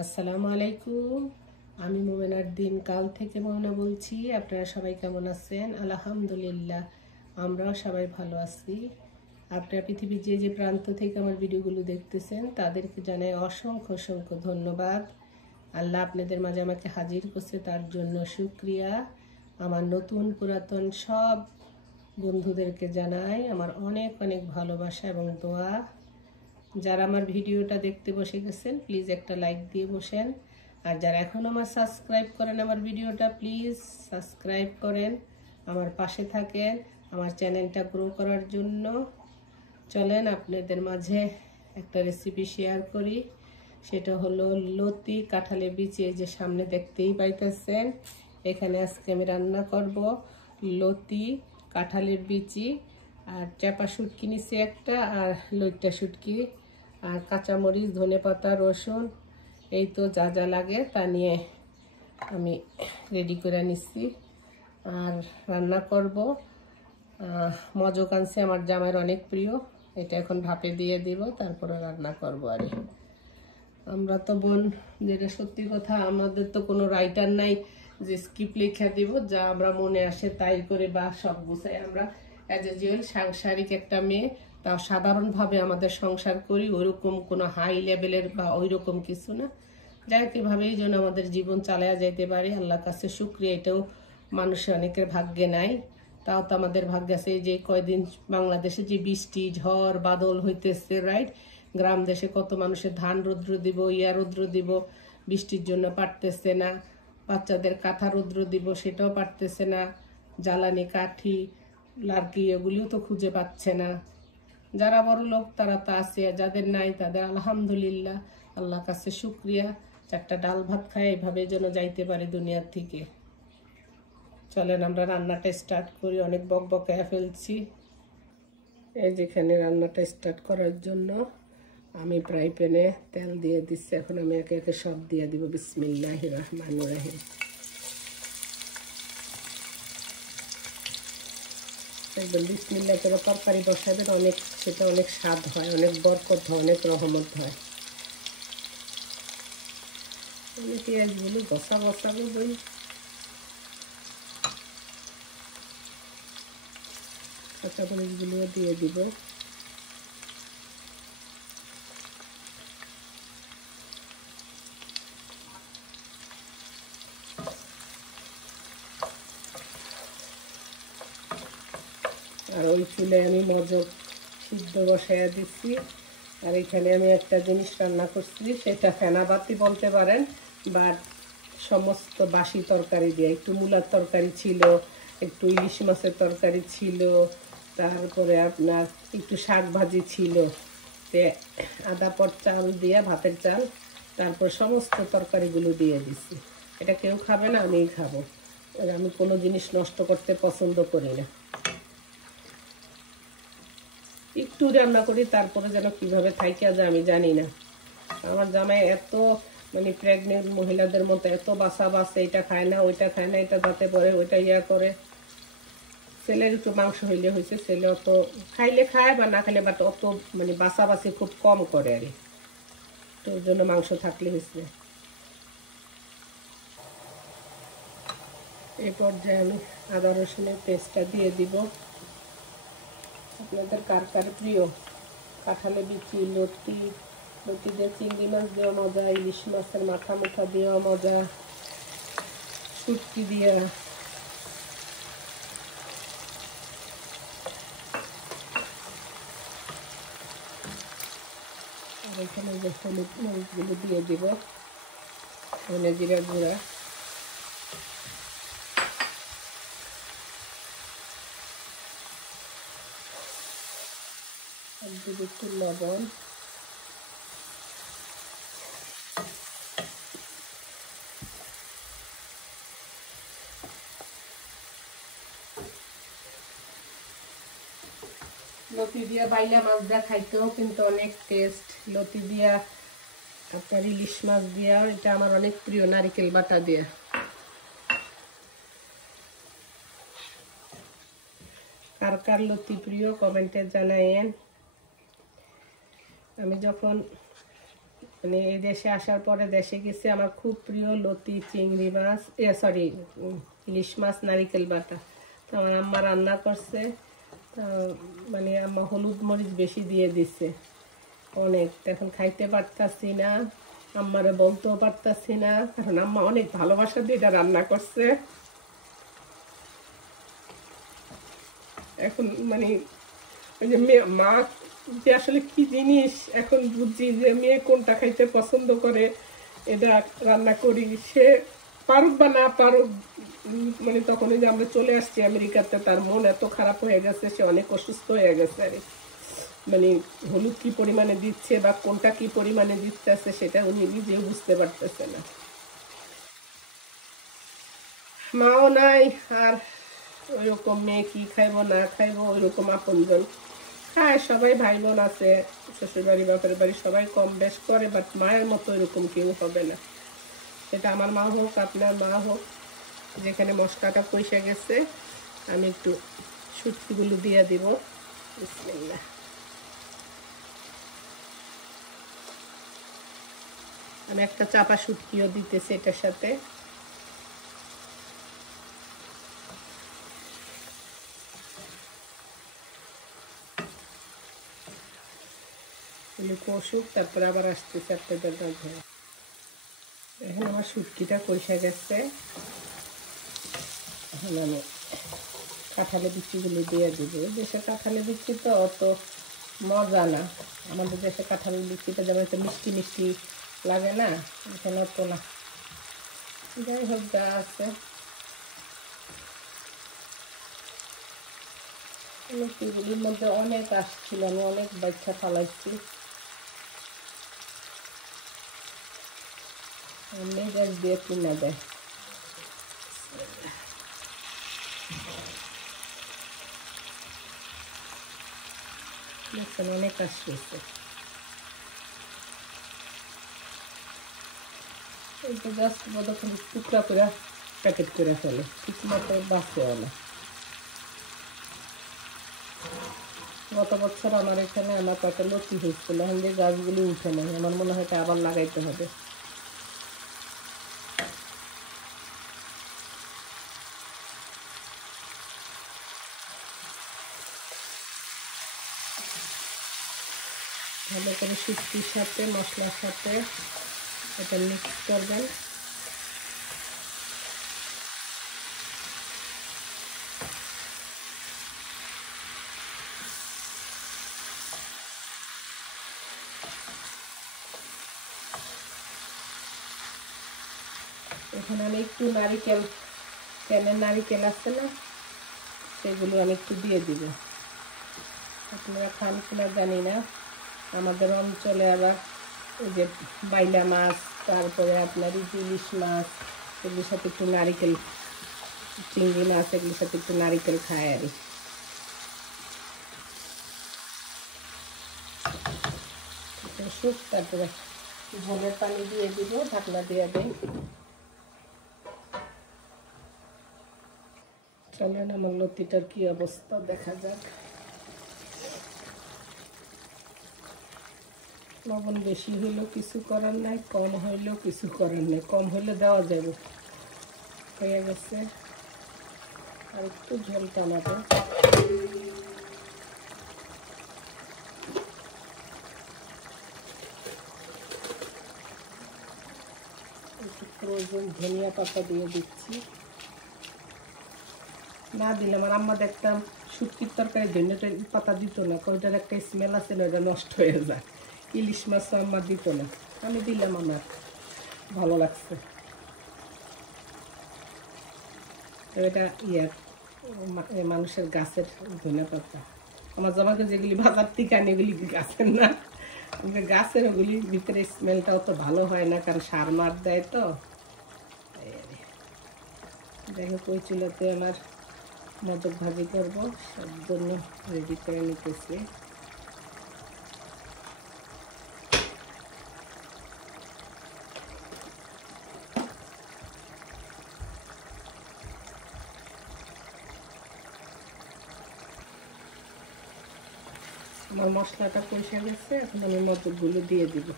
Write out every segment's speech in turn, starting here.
আসসালামু আলাইকুম। আমি মোমেনার দিন কাল থেকে মোমেনা বলছি। আপনারা সবাই কেমন আছেন? আলহামদুলিল্লাহ, আমরাও সবাই ভালো আছি। আপনারা পৃথিবীর যে যে প্রান্ত থেকে আমার ভিডিওগুলো দেখতেছেন তাদেরকে জানাই অসংখ্য অসংখ্য ধন্যবাদ। আল্লাহ আপনাদের মাঝে আমাকে হাজির করছে, তার জন্য শুকরিয়া। আমার নতুন পুরাতন সব বন্ধুদেরকে জানাই আমার অনেক অনেক ভালোবাসা এবং দোয়া। যারা আমার ভিডিওটা দেখতে বসে গেছেন প্লিজ একটা লাইক দিয়ে বসেন, আর যারা এখনও আমার সাবস্ক্রাইব করেন আমার ভিডিওটা প্লিজ সাবস্ক্রাইব করেন, আমার পাশে থাকেন আমার চ্যানেলটা গ্রো করার জন্য। চলেন আপনাদের মাঝে একটা রেসিপি শেয়ার করি। সেটা হলো লতি কাঁঠালের বিচি। যে সামনে দেখতেই পাইতেছেন, এখানে আজকে আমি রান্না করব লতি কাঁঠালের বিচি আর চাপা শুটকি নিচ্ছি একটা, আর লইট্টা শুটকি, আর কাঁচামরিচ, ধনেপাতা, রসুন, এই তো যা যা লাগে তা নিয়ে আমি রেডি করে নিচ্ছি। আর রান্না করব মজক আনছে আমার জামাইয়ের অনেক প্রিয়, এটা এখন ভাপে দিয়ে দিব, তারপরে রান্না করব। আর আমরা তো বোন, যেটা সত্যি কথা, আমাদের তো কোনো রাইটার নাই যে স্ক্রিপ্ট লিখে দিব, যা আমরা মনে আসে তাই করে বা সব গুছাই। আমরা অ্যাজ ইউজুয়াল সাংসারিক একটা মেয়ে, তাও সাধারণভাবে আমাদের সংসার করি, ওইরকম কোনো হাই লেভেলের বা ওইরকম কিছু না। যাই এভাবে এই জন্য আমাদের জীবন চালায়া যাইতে পারে, আল্লাহর কাছে শুকরিয়া। এটাও মানুষের অনেকের ভাগ্যে নাই, তাও তো আমাদের ভাগ্যে আছে। যে কয়দিন বাংলাদেশে যে বৃষ্টি ঝড় বাদল হইতেছে, রাইট, গ্রাম দেশে কত মানুষের ধান রৌদ্র দিব, রৌদ্র দিব, বৃষ্টির জন্য পারতেছে না। বাচ্চাদের কাঁথা রৌদ্র দিব, সেটাও পারতেছে না। জ্বালানি কাঠি লার্কি এগুলিও তো খুঁজে পাচ্ছে না। যারা বড় লোক তারা তো আছে, যাদের নাই তাদের আলহামদুলিল্লাহ, আল্লাহর কাছে শুকরিয়া। চারটা ডাল ভাত খায় এভাবে যেন যাইতে পারে দুনিয়ার থেকে। চলেন আমরা রান্নাটা স্টার্ট করি, অনেক বক বকায়া ফেলছি। এই যেখানে রান্নাটা স্টার্ট করার জন্য আমি ফ্রাই প্যানে তেল দিয়ে দিচ্ছি। এখন আমি একে একে সব দিয়ে দিব। বিসমিল্লাহির রহমানির রহিম। একদম বিসমিল্লাহ করে তরকারি বসাবেন, অনেক সেটা অনেক স্বাদ হয়, অনেক বরকত হয়, অনেক রহমত হয়। আমি পেঁয়াজগুলো বসা বসাবো বই। কাঁচামরিচগুলিও দিয়ে দিব। আর ওই চুলে আমি মজক সিদ্ধ বসাইয়া দিচ্ছি। আর এখানে আমি একটা জিনিস রান্না করছি, সেটা ফেনাবাতি বলতে পারেন, বা সমস্ত বাসি তরকারি দিয়ে। একটু মূলার তরকারি ছিল, একটু ইলিশ মাছের তরকারি ছিল, তারপরে আপনার একটু শাক ভাজি ছিল, তে আদা পট চাল দিয়ে, ভাতের চাল, তারপর সমস্ত তরকারিগুলো দিয়ে দিচ্ছি। এটা কেউ খাবে না, আমিই খাবো। আমি কোনো জিনিস নষ্ট করতে পছন্দ করি না। একটু রান্না করি, তারপরে যেন কিভাবে থাইকা যায় আমি জানি না। আমার জামাই এত মানে প্রেগনেন্ট মহিলাদের মতো এত বাসা বাসে, এটা খায় না ওইটা খায় না, এটা দাঁতে পরে ওইটা করে। ছেলের একটু মাংস হইলে হয়েছে, ছেলে অত খাইলে খায় বা না খাইলে, বাট অত মানে বাসাবাসি খুব কম করে আর, তো ওর জন্য মাংস থাকলে হয়েছে। এই পর্যায়ে আমি আদা রসুনের পেস্টটা দিয়ে দিব। আপনাদের কার কার প্রিয় কাঁঠালের বিচি, লতি, লতি দিয়ে চিংড়ি মাছ দেওয়া মজা, ইলিশ মাছের মাথা মুথা দেওয়া মজা, শুটকি দিয়া। আর এখানে যে হলুদ মরিচগুলো দিয়ে দিব, ধনে জিরা গুঁড়া, আর দিব একটু লবণ। লতি দিয়া বাইলা মাছ দিয়া খাইতেও কিন্তু অনেক টেস্ট। লতি দিয়া আপনার ইলিশ মাছ দিয়া, এটা আমার অনেক প্রিয়, নারিকেল বাটা দিয়া। কার কার লতি প্রিয় কমেন্টে জানাইয়েন। আমি যখন মানে এই দেশে আসার পরে দেশে গেছি আমার খুব প্রিয় লতি চিংড়ি মাছ, সরি ইলিশ মাছ নারিকেল বাটা। তো আমার আম্মা রান্না করছে, মানে আম্মা হলুদ মরিচ বেশি দিয়ে দিছে অনেক। এখন খাইতে পারতাছি না, আম্মারে বলতেও পারতাছি না, কারণ আম্মা অনেক ভালোবাসা দিয়ে এটা রান্না করছে। এখন মানে ওই যে মা যে আসলে কি জিনিস এখন বুঝছি, যে মেয়ে কোনটা খাইতে পছন্দ করে এটা রান্না করি। সে পারুক বা না পারুক, মানে তখন যে আমরা চলে আসছি আমেরিকাতে, তার মন এত খারাপ হয়ে গেছে, সে অনেক অসুস্থ হয়ে গেছে আর মানে হলুদ কি পরিমাণে দিচ্ছে বা কোনটা কি পরিমাণে দিতেছে সেটা উনি নিজেও বুঝতে পারতেছে না। মাও নাই, আর ওইরকম মেয়ে কি খাইবো না খাইবো ওইরকম আপনজন খায়, সবাই ভাই বোন আছে, শ্বশুর বাড়ি বাপের বাড়ি সবাই কম বেশ করে, বাট মায়ের মতো এরকম কেউ হবে না। সেটা আমার মা হোক আপনার মা হোক। যেখানে মশলাটা কষে গেছে আমি একটু শুটকিগুলো দিয়ে দিব। বিসমিল্লাহ। আমি একটা চাপা শুটকিও দিতেছি এটার সাথে। কষুক, তারপরে আবার আসতেছে আপনাদের মাঝে। এখন আমার শুটকিটা কষে গেছে, এখন আমি কাঁঠালের বিচিগুলো দিয়ে দেবো। দেশে কাঁঠালের বিচি তো অত মজা না, আমাদের দেশে কাঁঠালের বিচিটা যেমন একটা মিষ্টি মিষ্টি লাগে না, এখানে অত না। যাই হোক, যা আছে। লতিগুলির মধ্যে অনেক আসছিল, আমি অনেক বাচ্চা ফালাইছি। মেজাজ দিয়ে কিনা দেয়। অনেক আসছে, এই তো জাস্ট বোধহয় টুকরা করে প্যাকেট করে ফেলে, ঠিক মতো বাঁচেও না। গত বছর আমার এখানে আমার কটা লতি হয়েছিল, এখন যে গাছগুলি উঠে নেই, আমার মনে হয় আবার লাগাইতে হবে। ভালো করে শুটকির সাথে মশলার সাথে এটা মিক্স করবেন। এখানে আমি একটু নারিকেল, ক্যানের নারিকেল আছে না, সেগুলো আমি একটু দিয়ে দিব। আপনারা খান কিনা জানি না, আমাদের অঞ্চলে আবার ওই যে বাইলা মাছ, তারপরে আপনার ইলিশ মাছ, এগুলোর সাথে একটু নারিকেল, চিংড়ি মাছ এগুলোর সাথে একটু নারিকেল খায় আর সুপ। তারপরে ঝোলের পানি দিয়ে দিব, ঢাকনা দিয়ে দেয়। চলেন আমার লতিটার কি অবস্থা দেখা যাক। লবণ বেশি হইলেও কিছু করার নাই, কম হইলেও কিছু করার নেই, কম হইলে দেওয়া যাবে। হয়ে গেছে, আর একটু ঝোল টানাবো। একটু ফ্রোজেন ধনিয়া পাতা দিয়ে দিচ্ছি। না দিলে আমার আম্মা দেখতাম শুটকির তরকারি ধনিয়া পাতা দিত না, ওইটার একটা স্মেল আছে না, ওইটা নষ্ট হয়ে যায়। ইলিশ মাছ আম্মা দিত না, আমি দিলাম, আমার ভালো লাগছে। এটা মানুষের গাছের ধনিয়া পাতা। আমার জমাকে যেগুলি বাজার থেকে আনি এগুলি গাছের না, গাছের ওগুলির ভিতরে স্মেলটা অত ভালো হয় না, কারণ সার মার দেয় তো। দেখো ওই চুলাতে আমার মোদক ভাজি করবো, সব জন্য রেডি করে নিতেছি। আমার মশলাটা কষে গেছে, এখন আমি মোদকগুলো দিয়ে দিব।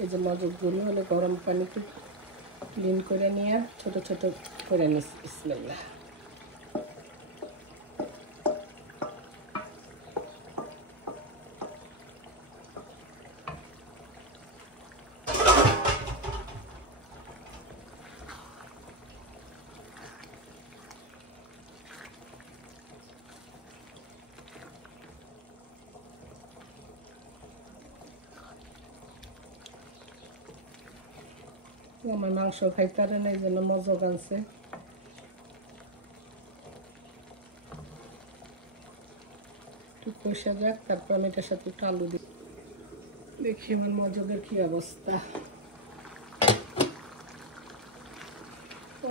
এই যে মজকগুলো হলে গরম পানিতে ক্লিন করে নিয়ে ছোট ছোট করে নিচ্ছি। বিসমিল্লাহ। আমার মাংস খাইতে না, এই জন্য মজক আনছে। একটু কষা যাক, তারপর আমি এটার সাথে একটু আলু দিই। দেখি আমার মজকের কি অবস্থা।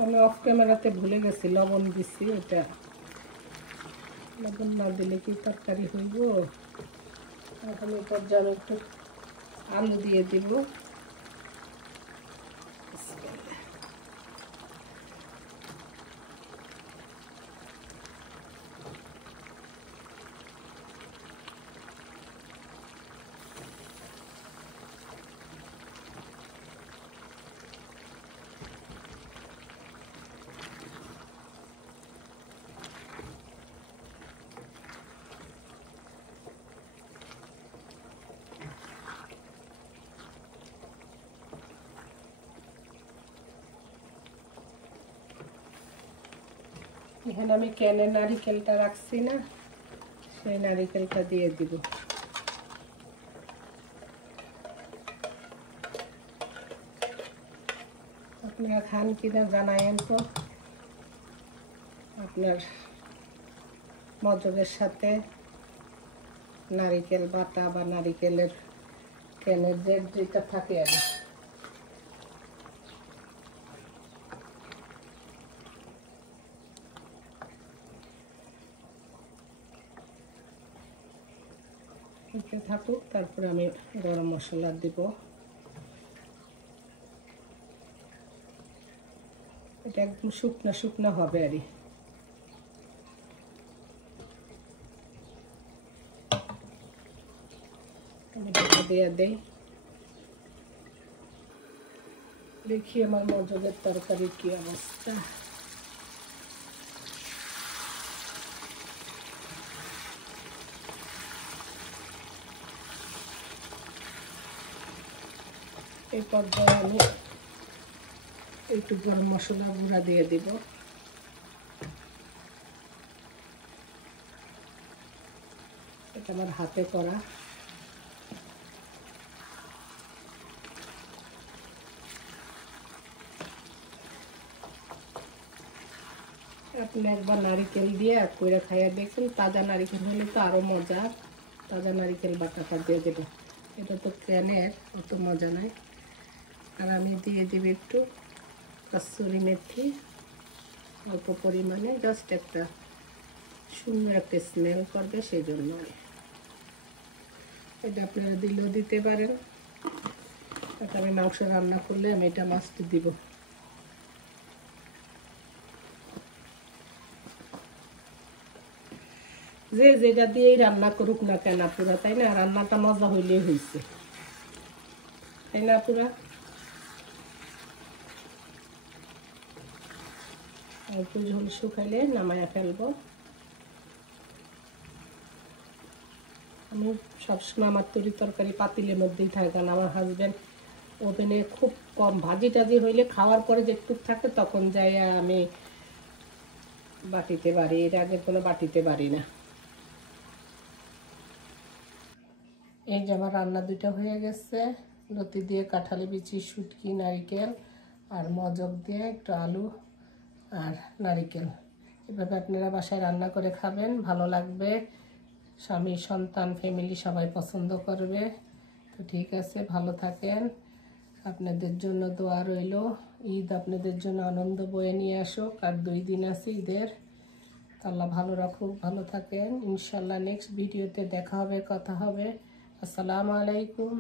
আমি অফ ক্যামেরাতে ভুলে গেছি, লবণ দিচ্ছি। ওটা লবণ না দিলে কি তরকারি হইব? এখন এই পর্যায়ে আমি একটু আলু দিয়ে দিব। এখানে আমি ক্যানে নারিকেলটা রাখছি না, সেই নারিকেলটা দিয়ে দিব। আপনারা খান কিনা জানায়েন তো। আপনার মজকের সাথে নারিকেল বাটা বা নারিকেলের ক্যানের যেটা থাকে আর থাকুক। তারপরে আমি গরম মশলা দিব। এটা একদম শুকনা শুকনা হবে আর দিয়ে দেই। দেখি আমার মজকের তরকারি কি অবস্থা। এই পর্যায়ে আমি একটু গরম মশলা গুঁড়া দিয়ে দিব। এটা আমার হাতে করা। আপনি একবার নারিকেল দিয়ে কইরা খাইয়া দেখুন। তাজা নারিকেল হলে তো আরো মজা। তাজা নারিকেল বাটাটা দিয়ে দেব। এটা তো ক্যানের, অত মজা নাই। আর আমি দিয়ে দিব একটু কসুরি মেথি, অল্প পরিমাণে, জাস্ট একটা সুন্দর একটা স্মেল করবে সেই জন্য। এটা আপনারা দিলেও দিতে পারেন। এটা আমি মাংস রান্না করলে আমি এটা মাস্ট দিব। যে যেটা দিয়েই রান্না করুক না কেন পুরা, তাই না? রান্নাটা মজা হইলেই হয়েছে, তাই না পুরা? একটু ঝোল শুকাইলে নামায়া ফেলবো। আমি সবসময় আমার তরকারি পাতিলের মধ্যেই থাকে, কারণ আমার হাজব্যান্ড ওভেনে খুব কম ভাজি টাজি হইলে খাওয়ার পরে যেটুক থাকে তখন যাই আমি বাটিতে পারি, এর আগে কোনো বাটিতে পারি না। এই যে আমার রান্না দুইটা হয়ে গেছে। লতি দিয়ে কাঁঠালি বিচি, শুটকি, নারিকেল আর মজক দিয়ে একটু আলু আর নারিকেল। এভাবে আপনারা বাসায় রান্না করে খাবেন, ভালো লাগবে। স্বামী, সন্তান, ফ্যামিলি সবাই পছন্দ করবে। তো ঠিক আছে, ভালো থাকেন। আপনাদের জন্য দোয়া রইল। ঈদ আপনাদের জন্য আনন্দ বয়ে নিয়ে আসুক। আর 2 দিন আছে ঈদের। আল্লাহ ভালো রাখুক, ভালো থাকেন। ইনশাল্লাহ নেক্সট ভিডিওতে দেখা হবে, কথা হবে। আসসালামু আলাইকুম।